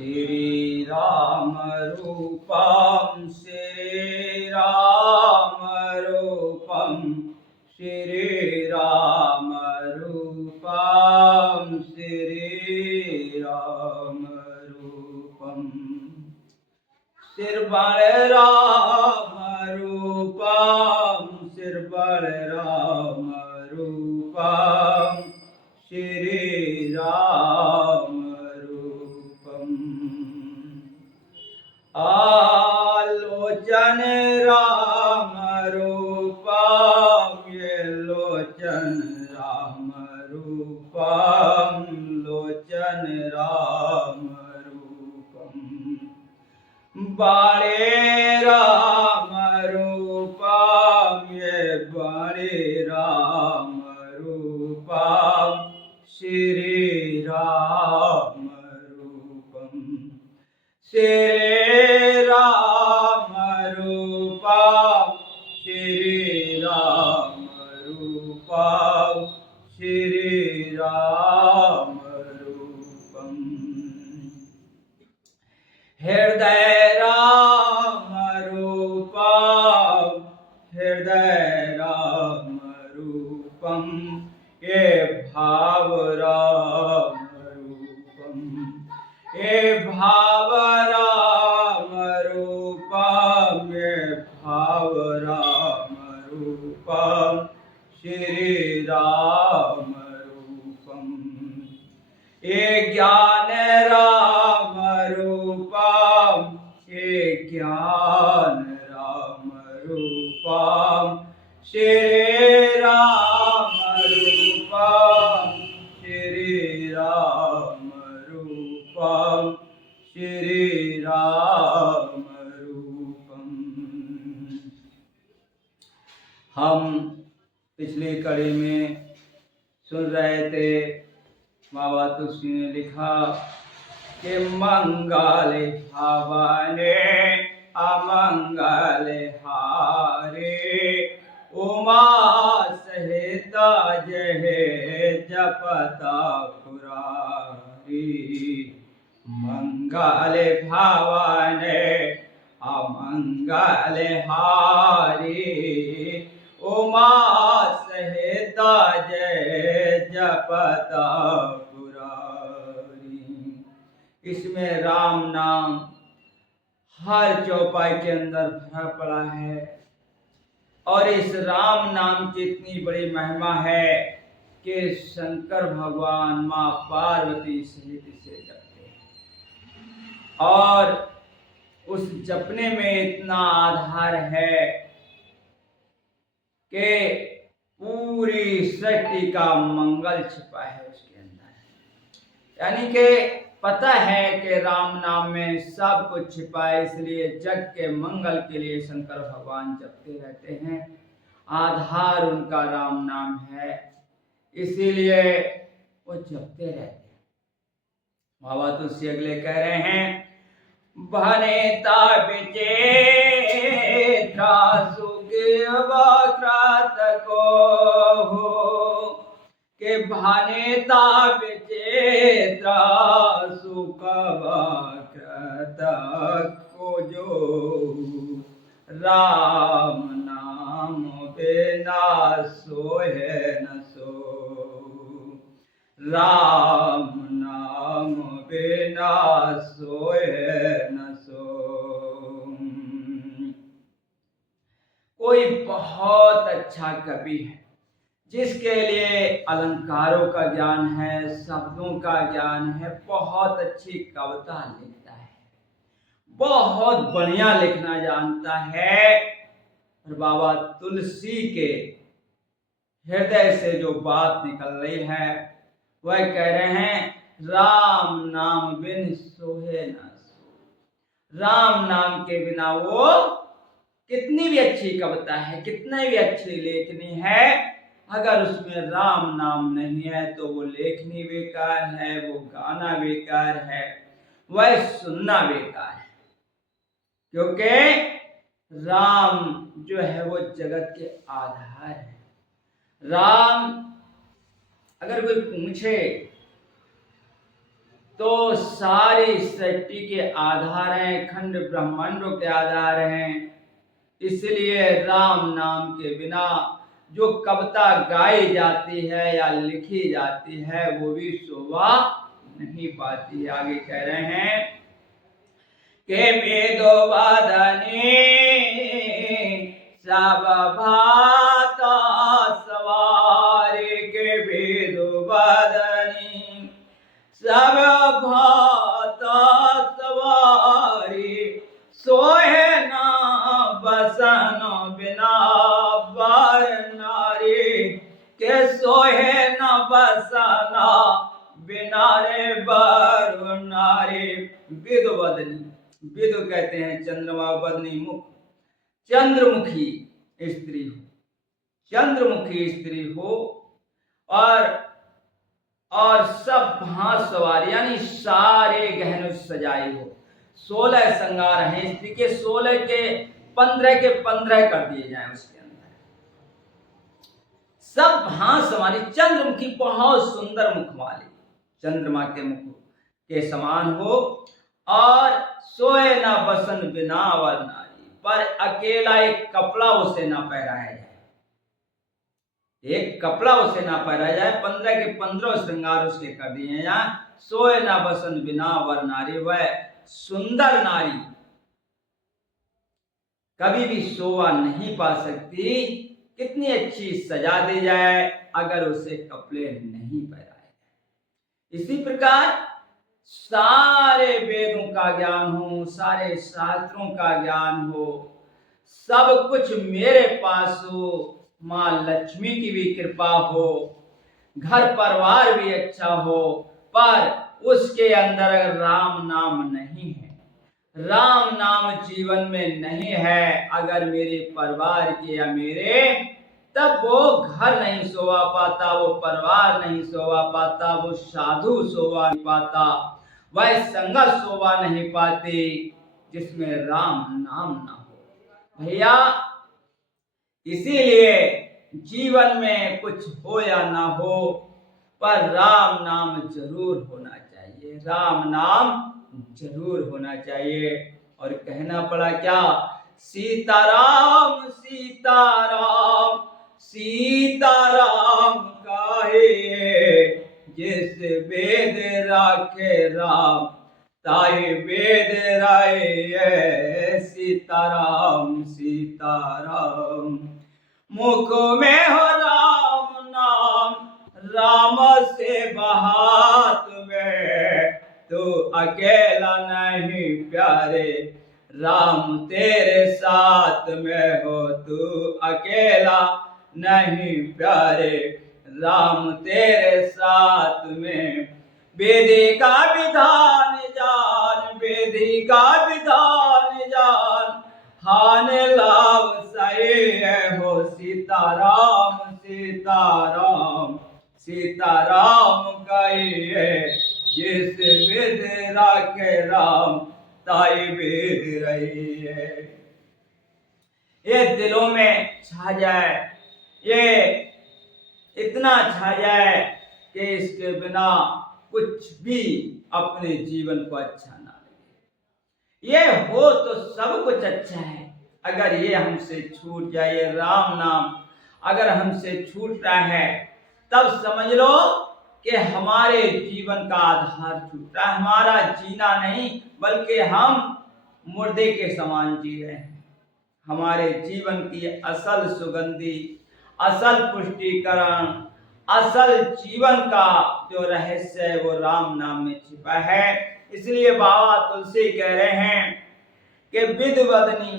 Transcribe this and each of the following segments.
श्रीराम रूपं श्रीराम रूपं श्रीराम रूपं श्रीराम रूपं श्रीबलराम रूपं श्रीबलराम रूपं श्रीराम आलोचन राम रूपं ये लोचन राम रूपं लोचन राम रूपं बाणे राम रूपं ये बाणे राम रूपं श्री राम रूपं श्री राम रूपं श्री राम रूपं श्री राम रूपं हृदय राम रूपं हृदय राम रूपं ये भाव राम रूपं ये भाव राम रूपं ये भाव राम रूपं श्री राम रूपं ये ज्ञान राम रूपं ये ज्ञान राम रूपं श्री राम रूपं श्री राम रूपं श्री राम रूपं। हम पिछली कड़ी में सुन रहे थे, बाबा तुलसी ने लिखा कि मंगल भवाने अमंगल हारे उमा सहित जहे जपता पुरारी मंगल भवाने अमंगल हारी उमा सहित जय जपता पुरारी। इसमें राम नाम हर चौपाई के अंदर भरा पड़ा है और इस राम नाम की इतनी बड़ी महिमा है कि शंकर भगवान माँ पार्वती सहित इसे जपते हैं और उस जपने में इतना आधार है कि पूरी सृष्टि का मंगल छिपा है उसके अंदर। यानी कि पता है कि राम नाम में सब कुछ छिपा है, इसलिए जग के मंगल के लिए शंकर भगवान जपते रहते हैं। आधार उनका राम नाम है, इसीलिए वो जपते रहते हैं। बाबा तुलसी अगले कह रहे हैं भनेता बिचे त्रासुगिवक्रात को हो के भनेता बिचे त्रासुकवक्रात को जो राम नाम बिना सोए न सो राम नाम बिना सोए न सो। कोई बहुत अच्छा कवि है जिसके लिए अलंकारों का ज्ञान है, शब्दों का ज्ञान है, बहुत अच्छी कविता लिखता है, बहुत बढ़िया लिखना जानता है। और बाबा तुलसी के हृदय से जो बात निकल रही है वह कह रहे हैं राम नाम बिन सोहे न सो। राम नाम के बिना वो कितनी भी अच्छी कविता है, कितनी भी अच्छी लेखनी है, अगर उसमें राम नाम नहीं है तो वो लेखनी बेकार है, वो गाना बेकार है, वह सुनना बेकार है। क्योंकि राम जो है वो जगत के आधार है। राम अगर कोई पूछे तो सारी सृष्टि के आधार हैं, खंड ब्रह्मांडों के आधार हैं। इसलिए राम नाम के बिना जो कविता गाई जाती है या लिखी जाती है वो भी शोभा नहीं पाती। आगे कह रहे हैं के वेदो वादने सब भाता सवारे, के वेदो वादनी सब भाता सवारी, सोहे ना बसन बिना बर नारी, के सोहे न बसना बिना रे बर नारी। विदु वदनी, विदु कहते हैं चंद्रमा, वदनी मुख, चंद्रमुखी स्त्री हो, चंद्रमुखी स्त्री हो और सब भांत सवार यानी सारे गहनों सजाई हो। 16 श्रृंगार हैं स्त्री के, 16 के 15 के 15 कर दिए जाएं उसके अंदर। सब भांत सवारी, चंद्रमुखी बहुत सुंदर मुख वाली, चंद्रमा के मुख के समान हो, और सोए ना बसन बिना वर नारी, पर अकेला एक कपड़ा उसे ना पहराया जाए, एक कपड़ा उसे ना पहराया जाए। 15 के 15 श्रृंगार उसके कर दिए हैं यहाँ। सोए ना बसन बिना वर नारी, वह सुंदर नारी कभी भी शोभा नहीं पा सकती, कितनी अच्छी सजा दी जाए अगर उसे कपड़े नहीं पहराए जाए। इसी प्रकार सारे वेदों का ज्ञान हो, सारे शास्त्रों का ज्ञान हो, सब कुछ मेरे पास हो, माँ लक्ष्मी की भी कृपा हो, घर परिवार भी अच्छा हो, पर उसके अंदर अगर राम नाम नहीं है, राम नाम जीवन में नहीं है, अगर मेरे परिवार के या मेरे, तब वो घर नहीं शोभा पाता, वो परिवार नहीं शोभा पाता, वो साधु शोभा नहीं पाता, वह संगत शोभा नहीं पाती जिसमें राम नाम ना हो। भैया इसीलिए जीवन में कुछ हो या ना हो, पर राम नाम जरूर होना चाहिए, राम नाम जरूर होना चाहिए। और कहना पड़ा क्या, सीताराम सीताराम सीताराम काहे, जिस वेद राखे राम ताई वेद राय, सीताराम सीताराम। मुख में हो राम नाम, राम से बहात में, तू अकेला नहीं प्यारे, राम तेरे साथ में हो, तू अकेला नहीं प्यारे, राम तेरे साथ में। वेदी का विधान जान, वेदी का विधान जान, हान लाभ सही है हो, सीताराम सीताराम सीताराम कहिए, जिस विध राखे राम ताई विध रही है। ये दिलों में छा जाए, ये इतना छा जाए कि इसके बिना कुछ भी अपने जीवन को अच्छा ना लगे। ये हो तो सब कुछ अच्छा है, अगर ये हमसे छूट जाए, राम नाम अगर हमसे छूट रहा है, तब समझ लो कि हमारे जीवन का आधार छूट रहा है, हमारा जीना नहीं बल्कि हम मुर्दे के समान जी रहे हैं। हमारे जीवन की असल सुगंधी, असल पुष्टिकरण, असल जीवन का जो रहस्य है वो राम नाम में छिपा है। इसलिए बाबा तुलसी कह रहे हैं कि विदवदनी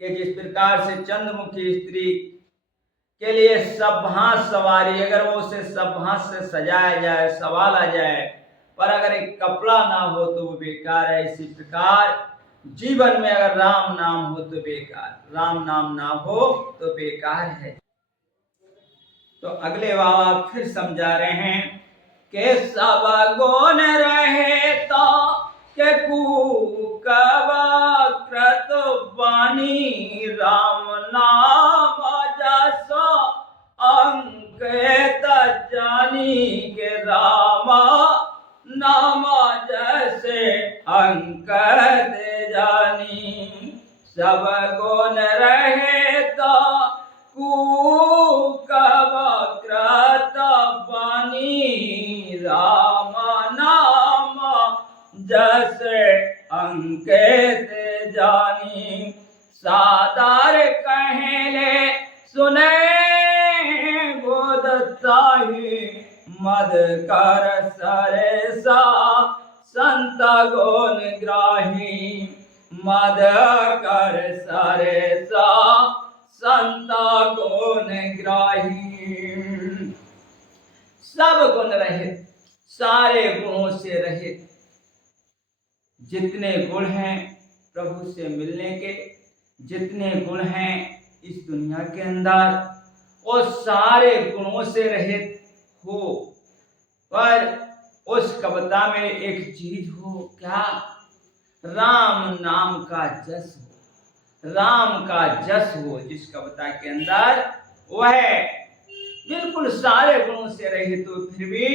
के जिस प्रकार से चंद्रमुखी स्त्री के लिए सब भांत सवारी, अगर वो उसे सब भांत से सजाया जाए, संवाला जाए, पर अगर एक कपड़ा ना हो तो वो बेकार है। इसी प्रकार जीवन में अगर राम नाम हो तो बेकार, राम नाम ना हो तो बेकार है। तो अगले बाबा फिर समझा रहे हैं कि सब गुण रहे तो के कृत वाणी, राम नाम जसो अंकित जानी, के राम नाम सब गुण रहित कूकव कृत बनी राम नाम जैसे अंकित जानी। सादर कहले सुने बोध ताहि मद कर सरेसा संत गुण ग्राही। मद कर सरेसा संत गुण ग्राही। सब गुण रहित, सारे गुणों से रहित, जितने गुण हैं प्रभु से मिलने के, जितने गुण हैं इस दुनिया के अंदर, वो सारे गुणों से रहित हो, पर उस कविता में एक चीज हो, क्या? राम नाम का जस हो, राम का जस हो जिस कविता के अंदर, वह बिल्कुल सारे गुणों से रहित हो, फिर भी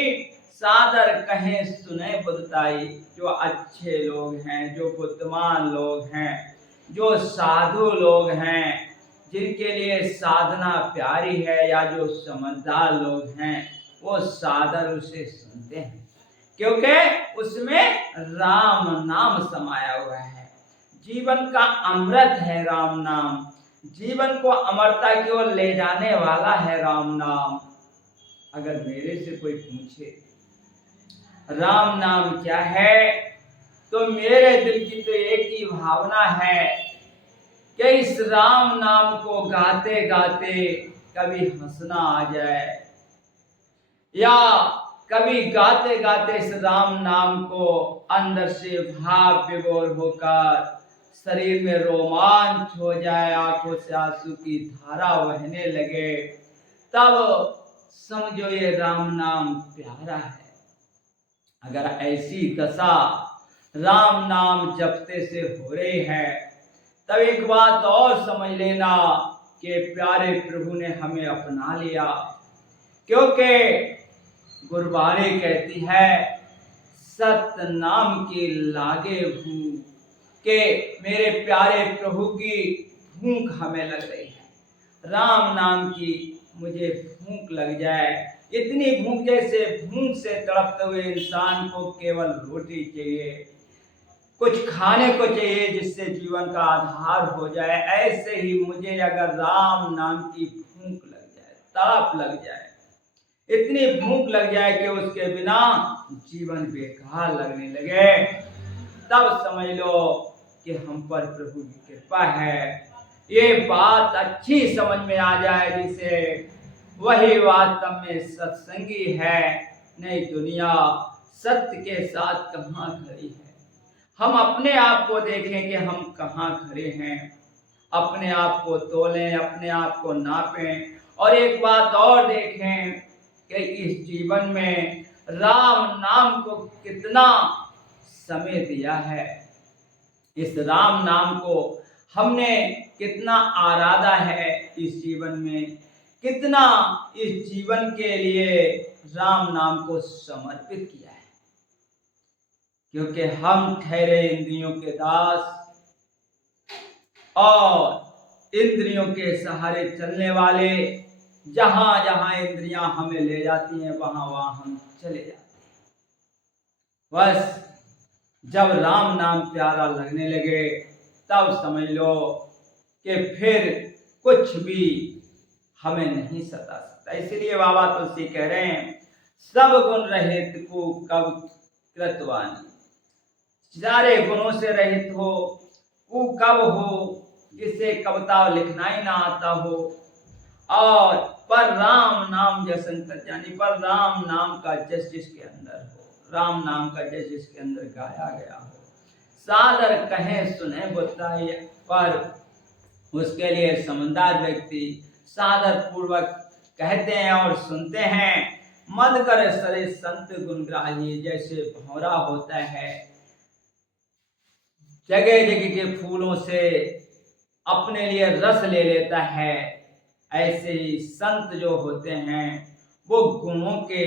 सादर कहें सुने बुद्धताई। जो अच्छे लोग हैं, जो बुद्धिमान लोग हैं, जो साधु लोग हैं, जिनके लिए साधना प्यारी है, या जो समझदार लोग हैं, वो सादर उसे सुनते हैं, क्योंकि उसमें राम नाम समाया हुआ है। जीवन का अमृत है राम नाम, जीवन को अमरता की ओर ले जाने वाला है राम नाम। अगर मेरे से कोई पूछे राम नाम क्या है, तो मेरे दिल की तो एक ही भावना है कि इस राम नाम को गाते गाते कभी हंसना आ जाए, या कभी गाते गाते इस राम नाम को अंदर से भाव विभोर होकर शरीर में रोमांच हो जाए, आंखों से आंसू की धारा बहने लगे, तब समझो ये राम नाम प्यारा है। अगर ऐसी दशा राम नाम जपते से हो रही है, तब एक बात और समझ लेना कि प्यारे प्रभु ने हमें अपना लिया, क्योंकि गुरबाणी कहती है सत्य नाम की लागे भूख, के मेरे प्यारे प्रभु की भूख हमें लग रही है। राम नाम की मुझे भूख लग जाए, इतनी भूख जैसे भूख से तड़पते हुए इंसान को केवल रोटी चाहिए, कुछ खाने को चाहिए जिससे जीवन का आधार हो जाए, ऐसे ही मुझे अगर राम नाम की भूख लग जाए, तड़प लग जाए, इतनी भूख लग जाए कि उसके बिना जीवन बेकार लगने लगे, तब समझ लो कि हम पर प्रभु की कृपा है। ये बात अच्छी समझ में आ जाए जिसे, वही वास्तव में सत्संगी है। नहीं दुनिया सत्य के साथ कहाँ खड़ी है। हम अपने आप को देखें कि हम कहाँ खड़े हैं, अपने आप को तोलें, अपने आप को नापें, और एक बात और देखें कि इस जीवन में राम नाम को कितना समय दिया है, इस राम नाम को हमने कितना आराधा है, इस जीवन में कितना इस जीवन के लिए राम नाम को समर्पित किया है, क्योंकि हम ठहरे इंद्रियों के दास और इंद्रियों के सहारे चलने वाले। जहां जहां इंद्रियां हमें ले जाती हैं वहां वहां हम चले जाते हैं। बस जब राम नाम प्यारा लगने लगे, तब समझ लो कि फिर कुछ भी हमें नहीं सता सकता। इसलिए बाबा तुलसी कह रहे हैं सब गुण रहित को कब कृतवानी, सारे गुणों से रहित हो, वो कब हो जिसे कविता लिखना ही ना आता हो, और पर राम नाम जसन कर जानी, पर राम नाम का जस जिसके अंदर हो, राम नाम का जस जिसके अंदर गाया गया हो, सादर कहें सुने बुद्धताई, पर उसके लिए समझदार व्यक्ति सादर पूर्वक कहते हैं और सुनते हैं। मद कर सरे संत गुणग्राही, जैसे भौरा होता है जगह जगह के फूलों से अपने लिए रस ले लेता है, ऐसे ही संत जो होते हैं वो गुणों के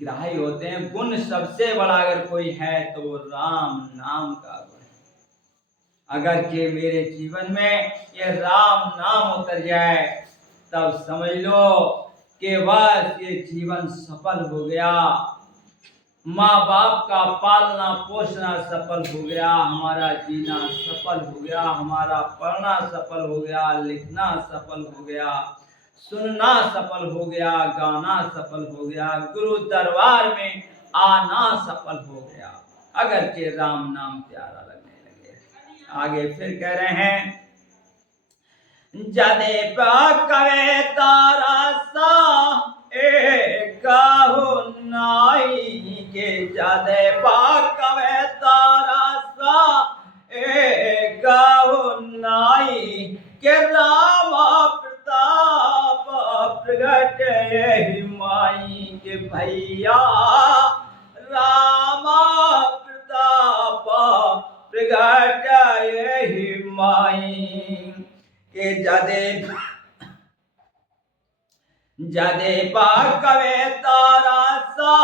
ग्राही होते हैं। गुण सबसे बड़ा अगर कोई है तो वो राम नाम का गुण है। अगर के मेरे जीवन में ये राम नाम उतर जाए तब समझ लो कि बस ये जीवन सफल हो गया। माँ बाप का पालना पोसना सफल हो गया, हमारा जीना सफल हो गया, हमारा पढ़ना सफल हो गया, लिखना सफल हो गया, सुनना सफल हो गया, गाना सफल हो गया, गुरु दरबार में आना सफल हो गया, अगर के राम नाम प्यारा लगने लगे। आगे फिर कह रहे हैं, जदे पकवे तारा सा गाहो नाई के, जदे पकवे तारा सा गाहो नाई के, राम प्रताप प्रगट यही माई के भैया, राम प्रताप प्रगट यही माई के, जदे पाकवे तारा सा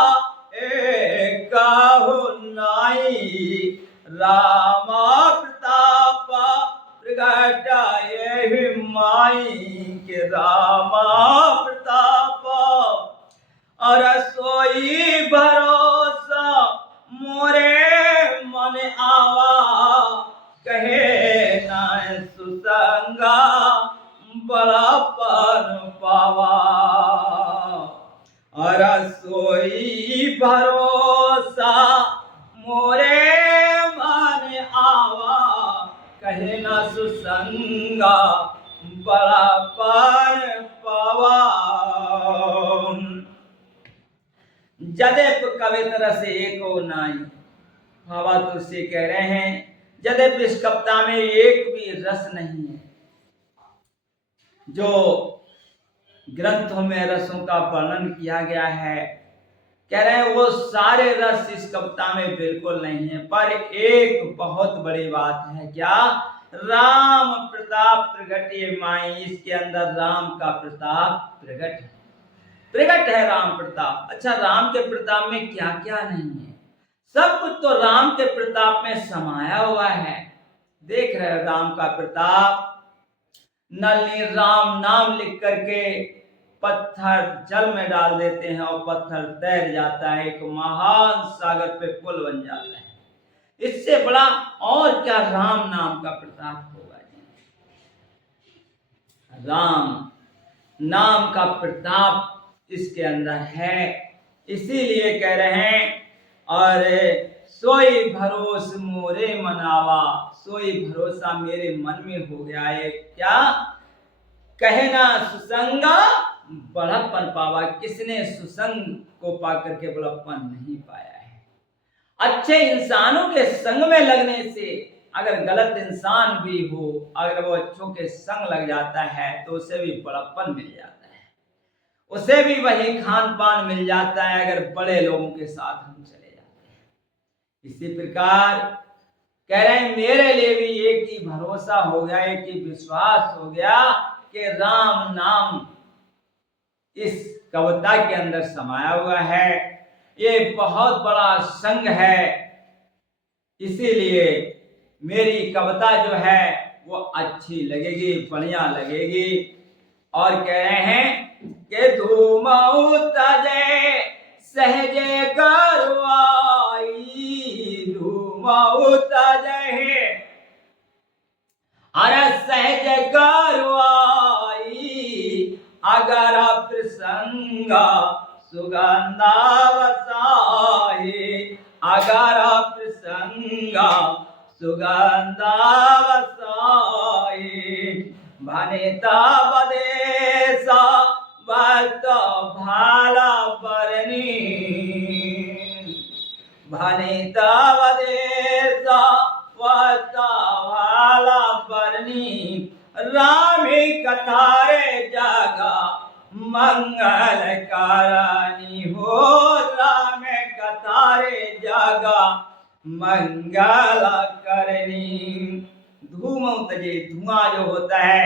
गाहो नाई, राम प्रताप प्रगट यही माई के, राम प्रताप और सोई भरोसा मोरे मन आवा, कहे ना सुसंगा बड़ापन पावा, और सोई भरोसा मोरे मन आवा, कहे ना सुसंगा बड़ापन पावा। जदेप कवित रस एको नाई, भावा तुलसी कह रहे हैं जदेप इस कविता में एक भी रस नहीं है। जो ग्रंथों में रसों का वर्णन किया गया है, कह रहे हैं वो सारे रस इस कविता में बिल्कुल नहीं है, पर एक बहुत बड़ी बात है, क्या? राम प्रताप प्रगटे माई, इसके अंदर राम का प्रताप प्रगट है, प्रगट है राम प्रताप। अच्छा, राम के प्रताप में क्या क्या नहीं है? सब कुछ तो राम के प्रताप में समाया हुआ है। देख रहे हो राम का प्रताप, नली राम नाम लिख करके पत्थर जल में डाल देते हैं और पत्थर तैर जाता है, एक महान सागर पे पुल बन जाता है। इससे बड़ा और क्या राम नाम का प्रताप होगा जी? राम नाम का प्रताप इसके अंदर है, इसीलिए कह रहे हैं, और सोई भरोस मोरे मनावा, सोई भरोसा मेरे मन में हो गया है, क्या? कहे ना सुसंगा बड़प्पन पावा, किसने सुसंग को पाकर के बड़प्पन नहीं पाया है। अच्छे इंसानों के संग में लगने से, अगर गलत इंसान भी हो, अगर वो अच्छों के संग लग जाता है तो उसे भी बड़प्पन मिल जाता है, उसे भी वही खान पान मिल जाता है अगर बड़े लोगों के साथ हम चले जाते हैं। इसी प्रकार कह रहे हैं मेरे लिए भी एक ही भरोसा हो गया, एक ही विश्वास हो गया कि राम नाम इस कविता के अंदर समाया हुआ है, ये बहुत बड़ा संग है, इसीलिए मेरी कविता जो है वो अच्छी लगेगी, बढ़िया लगेगी। और कह रहे हैं कि धूम तजे सहजे करवाई, धूम तजे अरे सहज करवाई, अगर प्रसंग सुगंधा वसाई, अगर प्रसंग सुगंधा वसाई, भनिता बदेसा बत भाला बरनी, भनिता बदेसा बत भाला बरनी, रामी कथारे जागा मंगल कारणी हो, राम कथारे जागा मंगल करनी। धूम तजे, धुआं जो होता है,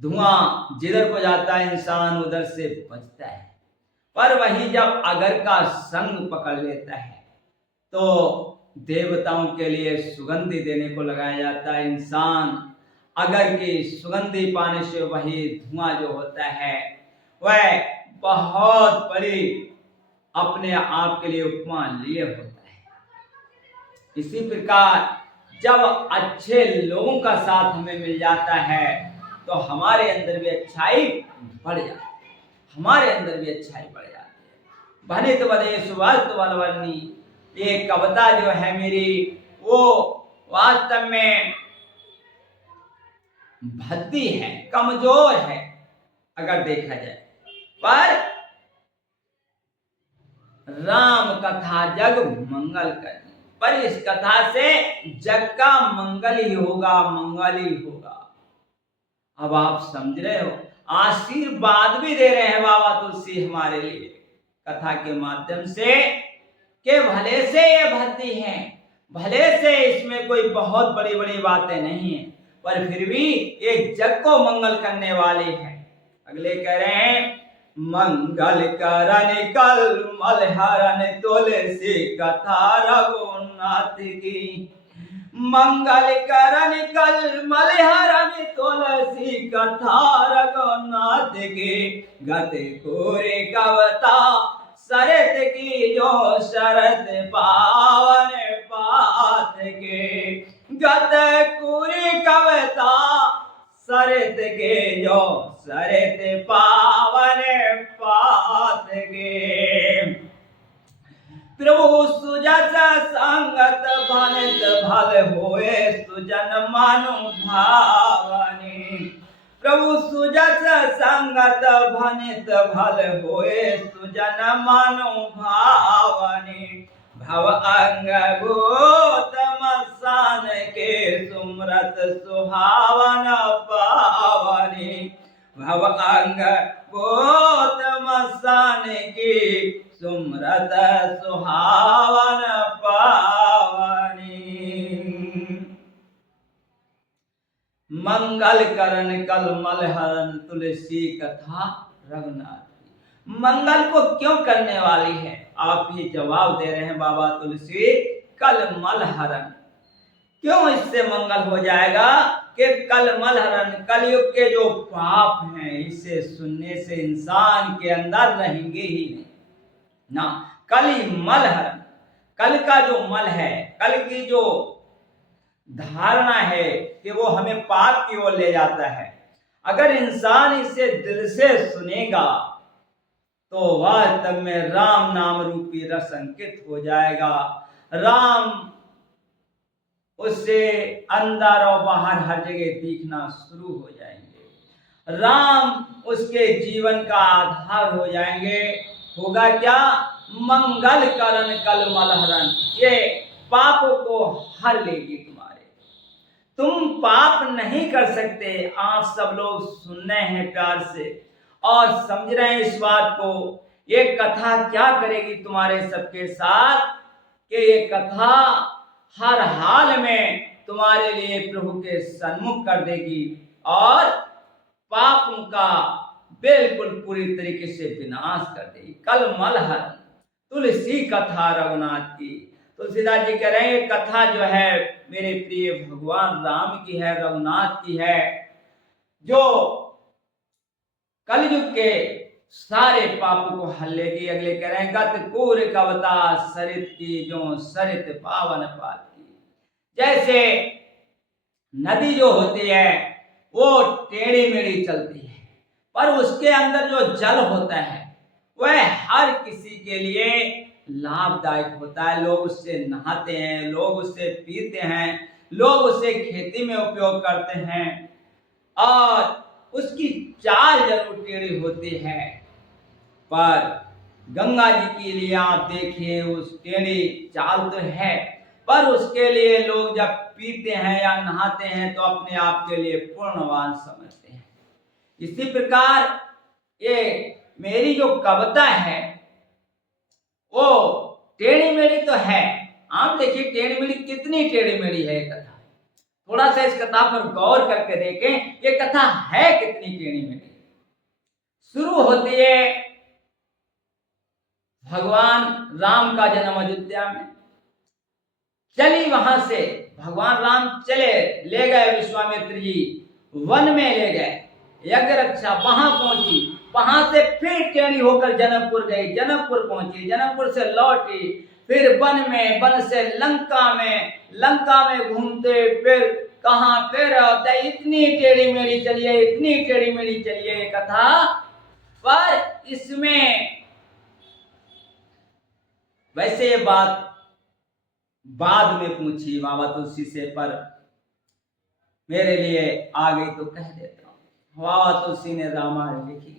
धुआं जिधर को जाता है इंसान उधर से बचता है, पर वही जब अगर का संग पकड़ लेता है तो देवताओं के लिए सुगंधि देने को लगाया जाता है। इंसान अगर कि सुगंधि पाने से वही धुआं जो होता है वह बहुत बड़ी अपने आप के लिए उपमा लिए होता है। इसी प्रकार जब अच्छे लोगों का साथ हमें मिल जाता है तो हमारे अंदर भी अच्छाई बढ़ जाती है, हमारे अंदर भी अच्छाई बढ़ जाती है। भनित बदे सुवास्त बलवन्नी, ये कविता जो है मेरी वो वास्तव में भद्दी है, कमजोर है अगर देखा जाए, पर राम कथा जग मंगल करनी, पर इस कथा से जग का मंगल ही होगा, मंगल ही होगा। अब आप समझ रहे हो, आशीर्वाद भी दे रहे हैं बाबा तुलसी हमारे लिए कथा के माध्यम से कि भले से ये भक्ति है, भले से इसमें कोई बहुत बड़ी बड़ी बातें नहीं है, पर फिर भी ये जग को मंगल करने वाले हैं। अगले कह रहे हैं, मंगल करन कल मलहरन तुलसी कथा रघुनाथ की, मंगल करन कल मलहरन तुलसी कथा रघुनाथ की, गत कोरे कवता शरत की जो शरत पावन पात के, गत कोरे कवता शरत के जो शरत पावन पात के, प्रभु सुजस संगत भनित भल होए सुजन मानु भावनी, प्रभु सुजस संगत भनित भल होए सुजन मानु भावनी, भव अंग गौतम सान के सुमरत सुहावन पावनी, भव अंग गौतम सान की सुमरत सुहावन पावनी, मंगल करन कल मलहरन तुलसी कथा रघुनाथ की। मंगल को क्यों करने वाली है? आप ही जवाब दे रहे हैं बाबा तुलसी, कल मलहरन, क्यों इससे मंगल हो जाएगा कि कल मलहरन, कलयुग के जो पाप हैं इसे सुनने से इंसान के अंदर रहेंगे ही नहीं ना। कली मलहरन, कल का जो मल है, कल की जो धारणा है कि वो हमें पाप की ओर ले जाता है, अगर इंसान इसे दिल से सुनेगा तो वास्तव में राम नाम रूपी रस अंकित हो जाएगा। राम उससे अंदर और बाहर हर जगह दिखना शुरू हो जाएंगे, राम उसके जीवन का आधार हो जाएंगे। होगा क्या? मंगल करन कल मलहरन, ये पाप को हर लेगी तुम्हारे, तुम पाप नहीं कर सकते। आप सब लोग सुन रहे हैं प्यार से और समझ रहे हैं इस बात को, ये कथा क्या करेगी तुम्हारे सबके साथ कि ये कथा हर हाल में तुम्हारे लिए प्रभु के सन्मुख कर देगी और पापों का बिल्कुल पूरी तरीके से विनाश कर देगी। कल मलहरन तुलसी कथा रघुनाथ की, तुलसीदास जी कह रहे हैं ये कथा जो है मेरे प्रिय भगवान राम की है, रघुनाथ की है, जो कलयुग के सारे पापों को हल लेगी। अगले कह रहे हैं, गत कूर कवता सरित की जो सरित पावन पात की। जैसे नदी जो होती है वो टेढ़ी मेढ़ी चलती है, पर उसके अंदर जो जल होता है वह हर किसी के लिए लाभदायक होता है। लोग उससे नहाते हैं, लोग उससे पीते हैं, लोग उसे खेती में उपयोग करते हैं और उसकी चाल जरूर टेढ़ी होती है, पर गंगा जी के लिए आप देखिए उस टेढ़ी चाल तो है, पर उसके लिए लोग जब पीते हैं या नहाते हैं तो अपने आप के लिए पूर्णवान समझते हैं। इसी प्रकार ये मेरी जो कविता है वो टेढ़ी मेढ़ी तो है। आप देखिए टेढ़ी मेढ़ी, कितनी टेढ़ी मेढ़ी है ये कथा, थोड़ा सा इस कथा पर गौर करके देखें ये कथा है कितनी टेढ़ी मेढ़ी। शुरू होती है भगवान राम का जन्म अयोध्या में, चली वहां से भगवान राम चले, ले गए विश्वामित्र जी, वन में ले गए, यज्ञ रक्षा वहां पहुंची, वहां से फिर टेढ़ी होकर जनकपुर गई, जनकपुर पहुंची, जनकपुर से लौटी, फिर वन में, वन से लंका में, लंका में घूमते फिर कहां फिर होता, इतनी टेढ़ी मेढ़ी चलिए, इतनी टेढ़ी मेढ़ी चलिए कथा। पर इसमें वैसे ये बात बाद में पूछी बाबा तुलसी से, पर मेरे लिए आ गई तो कह देता हूं। बाबा तुलसी ने रामायण लिखी,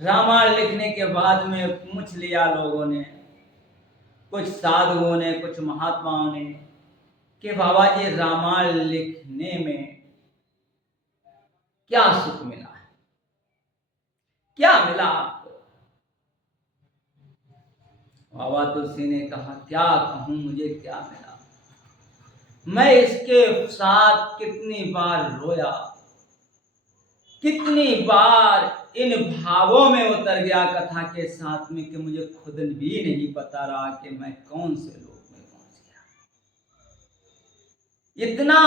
रामायण लिखने के बाद में पूछ लिया लोगों ने, कुछ साधुओं ने, कुछ महात्माओं ने, कि बाबा जी रामायण लिखने में क्या सुख मिला है, क्या मिला आपको? बाबा तुलसी ने कहा, क्या कहूं, मुझे क्या मिला। मैं इसके साथ कितनी बार रोया, कितनी बार इन भावों में उतर गया कथा के साथ में, कि मुझे खुद भी नहीं पता रहा कि मैं कौन से लोक में पहुंच गया। इतना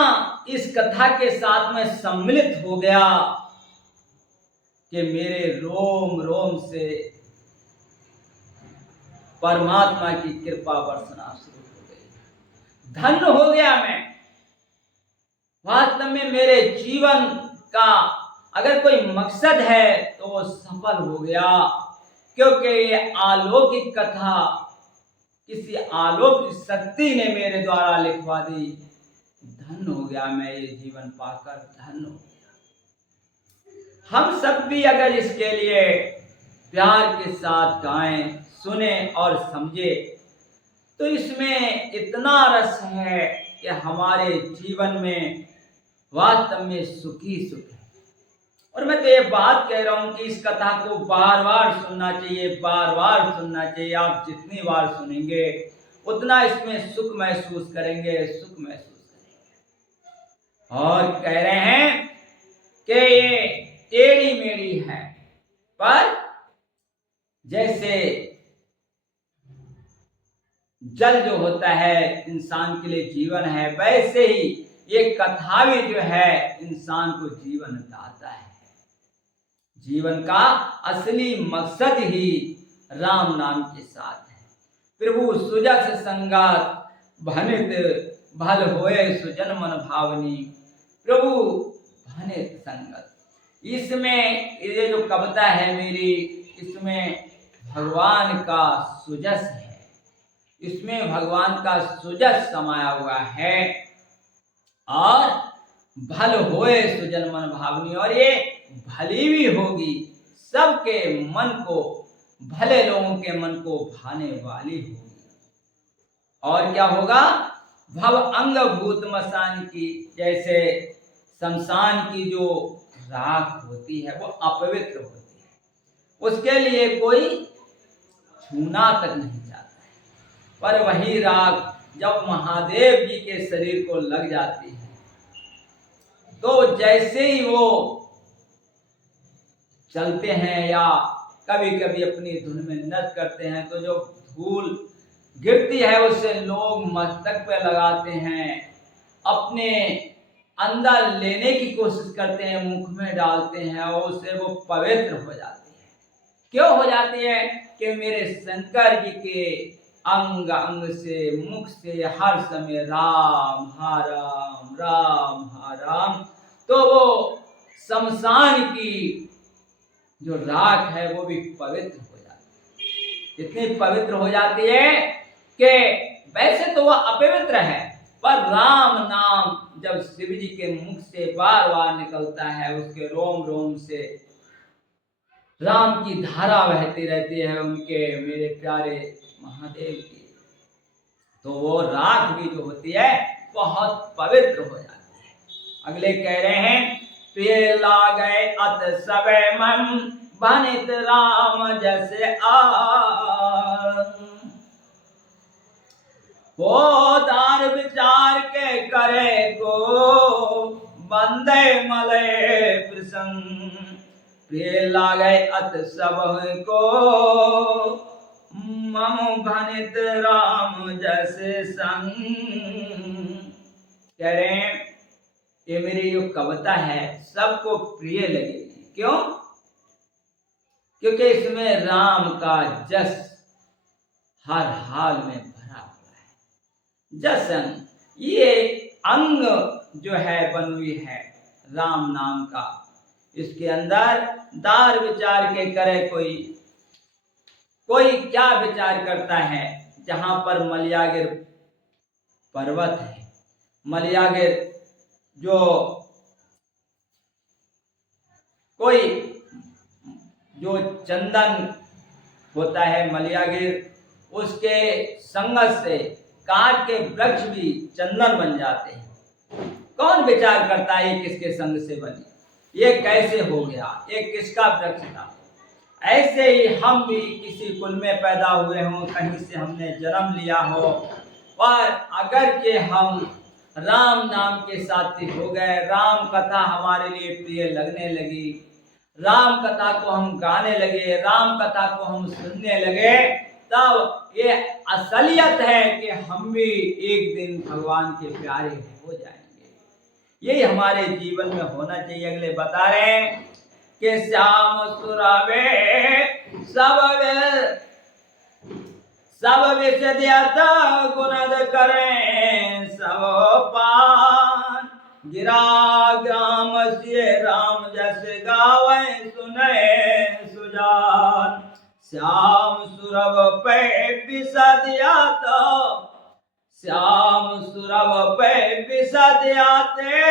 इस कथा के साथ में सम्मिलित हो गया कि मेरे रोम रोम से परमात्मा की कृपा बरसना शुरू हो गई। धन्य हो गया मैं। वास्तव में मेरे जीवन का अगर कोई मकसद है तो वो सफल हो गया, क्योंकि ये अलौकिक कथा किसी अलौकिक शक्ति ने मेरे द्वारा लिखवा दी। धन्य हो गया मैं, ये जीवन पाकर धन्य हो गया। हम सब भी अगर इसके लिए प्यार के साथ गाएं, सुने और समझे, तो इसमें इतना रस है कि हमारे जीवन में वास्तव में सुखी सुख है। और मैं तो ये बात कह रहा हूं कि इस कथा को बार बार सुनना चाहिए, बार बार सुनना चाहिए। आप जितनी बार सुनेंगे उतना इसमें सुख महसूस करेंगे, सुख महसूस करेंगे। और कह रहे हैं कि ये टेढ़ी मेढ़ी है, पर जैसे जल जो होता है इंसान के लिए जीवन है, वैसे ही ये कथा भी जो है इंसान को जीवन दाता है। जीवन का असली मकसद ही राम नाम के साथ है। प्रभु सुजस संगात भनित भल होए सुजन मन भावनी, प्रभु भनित संगत। इसमें ये जो कविता है मेरी, इसमें भगवान का सुजस है, इसमें भगवान का सुजस समाया हुआ है। और भल होए सुजन मन भावनी, और ये भली भी होगी, सबके मन को, भले लोगों के मन को भाने वाली होगी। और क्या होगा? भव अंग भूत मसान की, जैसे शमशान की जो राख होती है वो अपवित्र होती है, उसके लिए कोई छूना तक नहीं जाता है। पर वही राख जब महादेव जी के शरीर को लग जाती है, तो जैसे ही वो चलते हैं या कभी कभी अपनी धुन में नृत्य करते हैं, तो जो धूल गिरती है उसे लोग मस्तक पे लगाते हैं, अपने अंदर लेने की कोशिश करते हैं, मुख में डालते हैं, और उससे वो पवित्र हो जाती है। क्यों हो जाती है? कि मेरे शंकर जी के अंग अंग से, मुख से हर समय राम हा राम, राम हा राम। तो वो शमशान की जो राख है वो भी पवित्र हो जाती है। इतनी पवित्र हो जाती है कि वैसे तो वह अपवित्र है, पर राम नाम जब शिव जी के मुख से बार बार निकलता है, उसके रोम रोम से राम की धारा बहती रहती है, उनके मेरे प्यारे महादेव की, तो वो राख भी जो होती है बहुत पवित्र हो जाती है। अगले कह रहे हैं, प्रिय लागे अत सबे मन बनित राम जैसे वो दार विचार के करे को बंदे मले प्रसंग। प्रिय लागे अत सब को मम भनित राम जैसे संग। कह रहे हैं ये मेरी जो कविता है सबको प्रिय लगेगी। क्यों? क्योंकि इसमें राम का जस हर हाल में भरा हुआ है। जसन ये अंग जो है बनी हुई है राम नाम का, इसके अंदर दार विचार के करे कोई क्या विचार करता है। जहां पर मलयागिर पर्वत है, मलयागिर जो कोई जो चंदन होता है मलयागिर, उसके संगत से काट के वृक्ष भी चंदन बन जाते हैं। कौन विचार करता है ये किसके संग से बनी, ये कैसे हो गया, ये किसका वृक्ष था। ऐसे ही हम भी किसी कुल में पैदा हुए हों, कहीं से हमने जन्म लिया हो, और अगर के हम राम नाम के साथी हो गए, राम कथा हमारे लिए प्रिय लगने लगी, राम कथा को हम गाने लगे, राम कथा को हम सुनने लगे, तब ये असलियत है कि हम भी एक दिन भगवान के प्यारे हो जाएंगे। यही हमारे जीवन में होना चाहिए। अगले बता रहे हैं कि श्याम सुरवे सब विषयत गुणद करें सब पान। गिरा ग्राम से राम जस गावे सुने सुजान। श्याम सुरभ पे विषदियात, श्याम सुरभ पे विषदियाते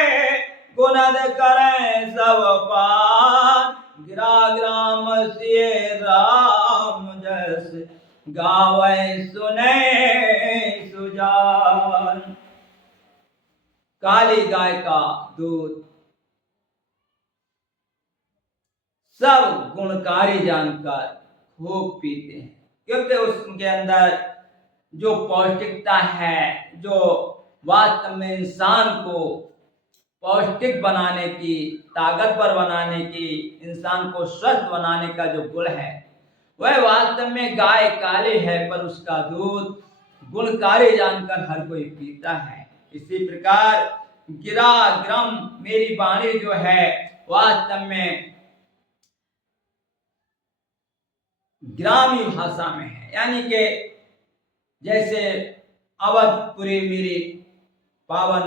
गुणद करें सब पान। गिरा ग्राम से राम जस गावे सुने सुजान। काली गाय का दूध सब गुणकारी जानकर खूब पीते हैं, क्योंकि उसके अंदर जो पौष्टिकता है, जो वास्तव में इंसान को पौष्टिक बनाने की, ताकतवर बनाने की, इंसान को स्वस्थ बनाने का जो गुण है, वह वास्तव में गाय काली है, पर उसका दूध गुणकारी जानकर हर कोई पीता है। इसी प्रकार गिरा ग्रम मेरी वाणी जो है वास्तव में ग्रामीण भाषा में है, यानी कि जैसे अवधपुरी मेरी पावन,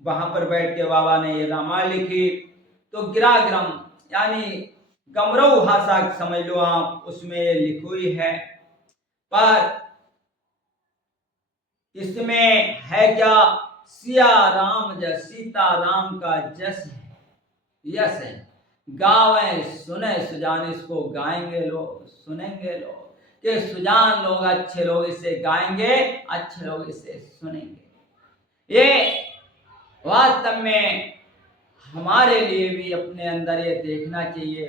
वहां पर बैठ के बाबा ने ये रामायण लिखी, तो गिराग्रम यानी गमरऊ भाषा समझ लो आप, उसमें लिखी हुई है। पर इसमें है क्या, सिया राम जस, सीता राम का जस है, यस है। गावे सुने सुजान, इसको गाएंगे लोग, सुनेंगे लोग, कि सुजान लोग, अच्छे लोग इसे गाएंगे, अच्छे लोग इसे सुनेंगे। ये वास्तव में हमारे लिए भी अपने अंदर ये देखना चाहिए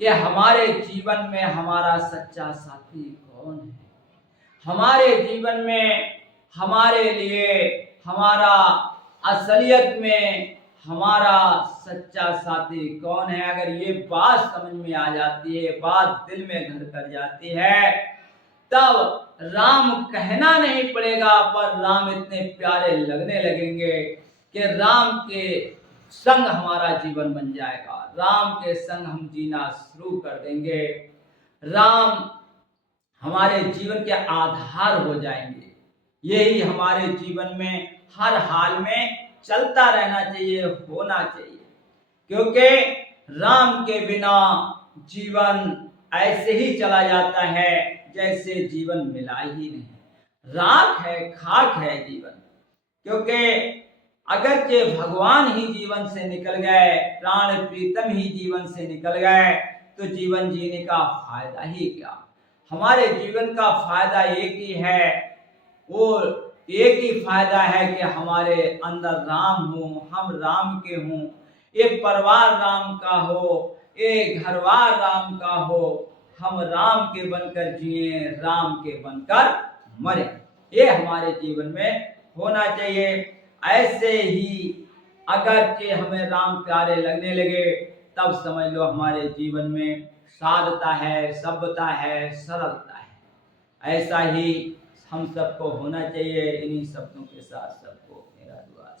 कि हमारे जीवन में हमारा सच्चा साथी कौन है। हमारे जीवन में हमारे लिए, हमारा असलियत में हमारा सच्चा साथी कौन है। अगर ये बात समझ में आ जाती है, बात दिल में घर कर जाती है, तब राम कहना नहीं पड़ेगा, पर राम इतने प्यारे लगने लगेंगे कि राम के संग हमारा जीवन बन जाएगा, राम के संग हम जीना शुरू कर देंगे, राम हमारे जीवन के आधार हो जाएंगे। यही हमारे जीवन में हर हाल में चलता रहना चाहिए, होना चाहिए, क्योंकि राम के बिना जीवन ऐसे ही चला जाता है जैसे जीवन मिला ही नहीं। राख है, खाक है जीवन, क्योंकि अगर के भगवान ही जीवन से निकल गए, प्राण प्रीतम ही जीवन से निकल गए, तो जीवन जीने का फायदा ही क्या। हमारे जीवन का फायदा एक ही है, वो एक ही फायदा है कि हमारे अंदर राम हो, हम राम के हों, ये परिवार राम का हो, ये घरवार राम का हो, हम राम के बनकर जिए, राम के बनकर मरे। ये हमारे जीवन में होना चाहिए। ऐसे ही अगर के हमें राम प्यारे लगने लगे, तब समझ लो हमारे जीवन में साधता है, सभ्यता है, सरलता है। ऐसा ही हम सबको होना चाहिए। इन्हीं शब्दों के साथ सबको मेरा दुआ।